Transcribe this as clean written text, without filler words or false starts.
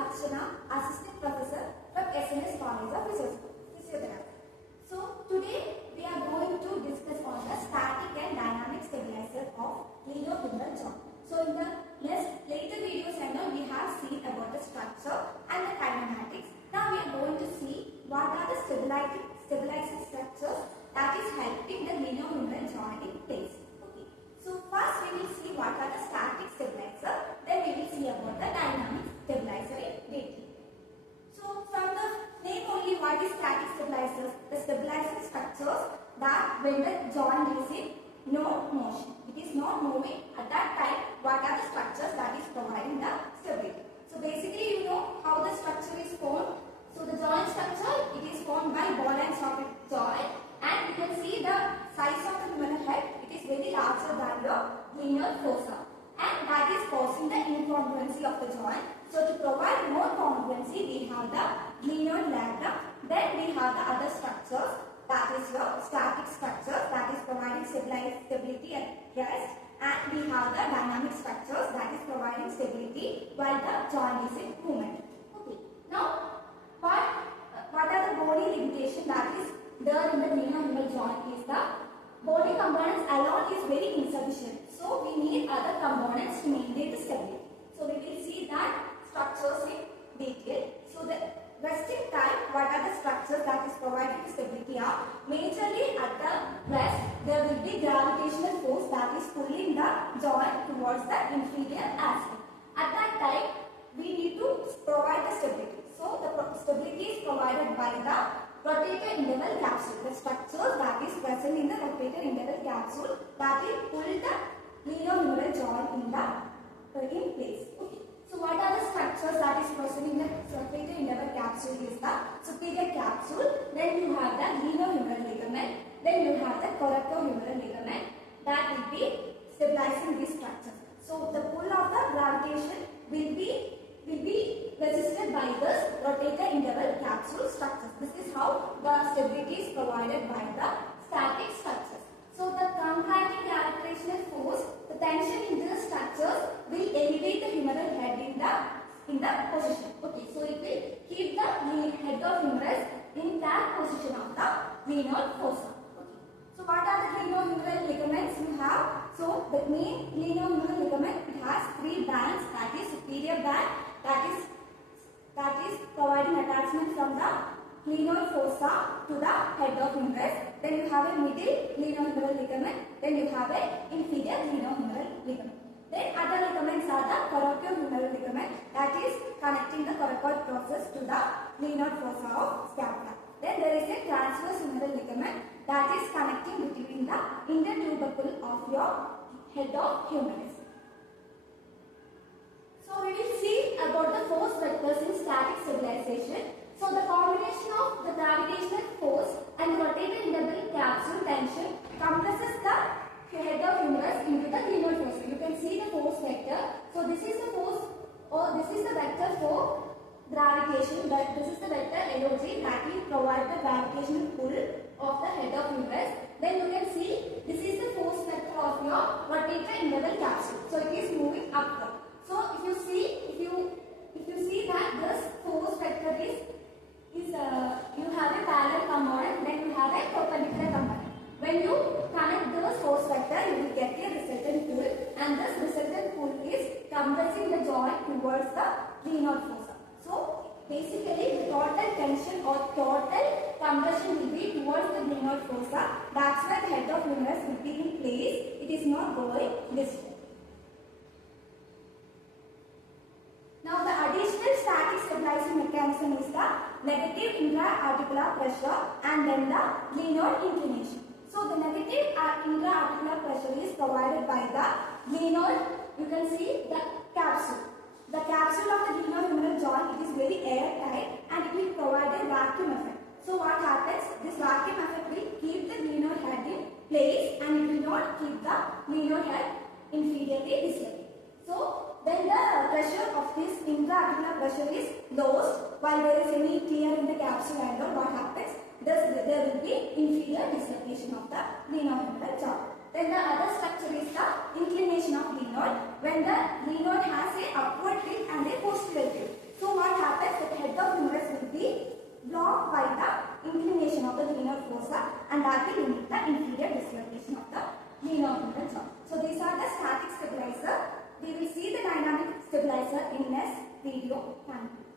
Archana, Assistant Professor from SNS College of Physiotherapy. So today we are going to discuss on the static and dynamic stabilizer of glenohumeral joint. So in the later videos and all we have seen about the structure and the kinematics. Now we are going to see what are the stabilizing structures that is helping the glenohumeral joint in place. Okay. So first we will see what are the static stabilizer. Then we will see about the dynamic stabilizer in detail. So from the name only, what is static stabilizers? The stabilizing structures that when the joint is in no motion, it is not moving at that time. What are the structures that is providing the stability? So basically you know how the structure is formed. So the joint structure, it is formed by ball and socket joint, and you can see the size of the humeral head, it is very larger than your glenoid fossa, and that is causing the incongruency of the joint. So to provide more congruency, we have the glenoid labrum, then we have the other structures, that is your static structures that is providing stability at rest, and we have the dynamic structures that is providing stability while the joint is in movement. Okay. Now what are the body limitation that is there in the glenohumeral joint is the body components alone is very insufficient. So we need other components to maintain the stability. So we will see that structures in detail. So the resting time, what are the structures that is providing stability are majorly at the rest there will be gravitational force that is pulling the joint towards the inferior aspect. At that time we need to provide the stability. So the stability is provided by the rotator interval capsule. The structures that is present in the rotator interval capsule that will pull the glenohumeral joint in place. Okay. So what are the structures that is present in the rotator interval capsule is the superior capsule. Then you have the glenohumeral ligament. Then you have the coracohumeral ligament that will be stabilizing these structures. So the pull of the gravitation will be resisted by this rotator interval capsule structures. This is how the stability is provided by the static structures. So the contracting gravitational force, the tension in the structures will elevate the humeral head in the position. Okay, so it will keep the head of humerus in that position of the glenoid fossa. Okay. So what are the glenohumeral ligaments you have? So the main glenohumeral ligament, it has three bands, that is superior band that is providing attachment from the glenoid fossa to the head of humerus. Then you have a middle glenohumeral ligament. Then you have a inferior glenohumeral ligament. Then other ligaments are the coracohumeral ligament that is connecting the coracoid process to the glenoid fossa of scapula. Then there is a transverse humeral ligament that is connecting between the intertubercle of your head of humerus. So we will see about the force vectors in static stabilization. So the combination of the gravitational force and rotator interval capsule tension compresses the head of humerus into the glenoid fossa. You can see the force vector. So this is the force, or this is the vector for gravitation. This is the vector LOG that will provide the gravitational pull of the head of humerus. Then you can see this is the force vector of your rotator interval capsule. So it is moving upward. So if you see that this force vector is you have a parallel component, then you have a perpendicular component. When you connect this force vector, you will get a resultant pull, and this resultant pull is compressing the joint towards the glenoid fossa. So basically the total tension or total compression will be towards the glenoid fossa. That's why the head of humerus will be in place. It is not going this way. Now the additional static stabilizing mechanism is the negative intra-articular pressure and then the glenoid inclination. So the negative intra-articular pressure is provided by the glenoid. You can see the capsule. The capsule of the glenohumeral joint, it is very airtight and it will provide a vacuum effect. So what happens? This vacuum effect will keep the glenoid head in place and it will not keep the glenoid head inferiorly dislocated. So when the pressure of this intra-articular pressure is lost, while there is any tear in the capsule and all, what happens? There will be inferior dislocation of the glenohumeral joint. Then the other structure is the inclination of glenoid. When the glenoid has a upward tilt and a posterior tilt. So what stabilization of the glenohumeral joint. So these are the static stabilizer. We will see the dynamic stabilizer in next video. Thank you.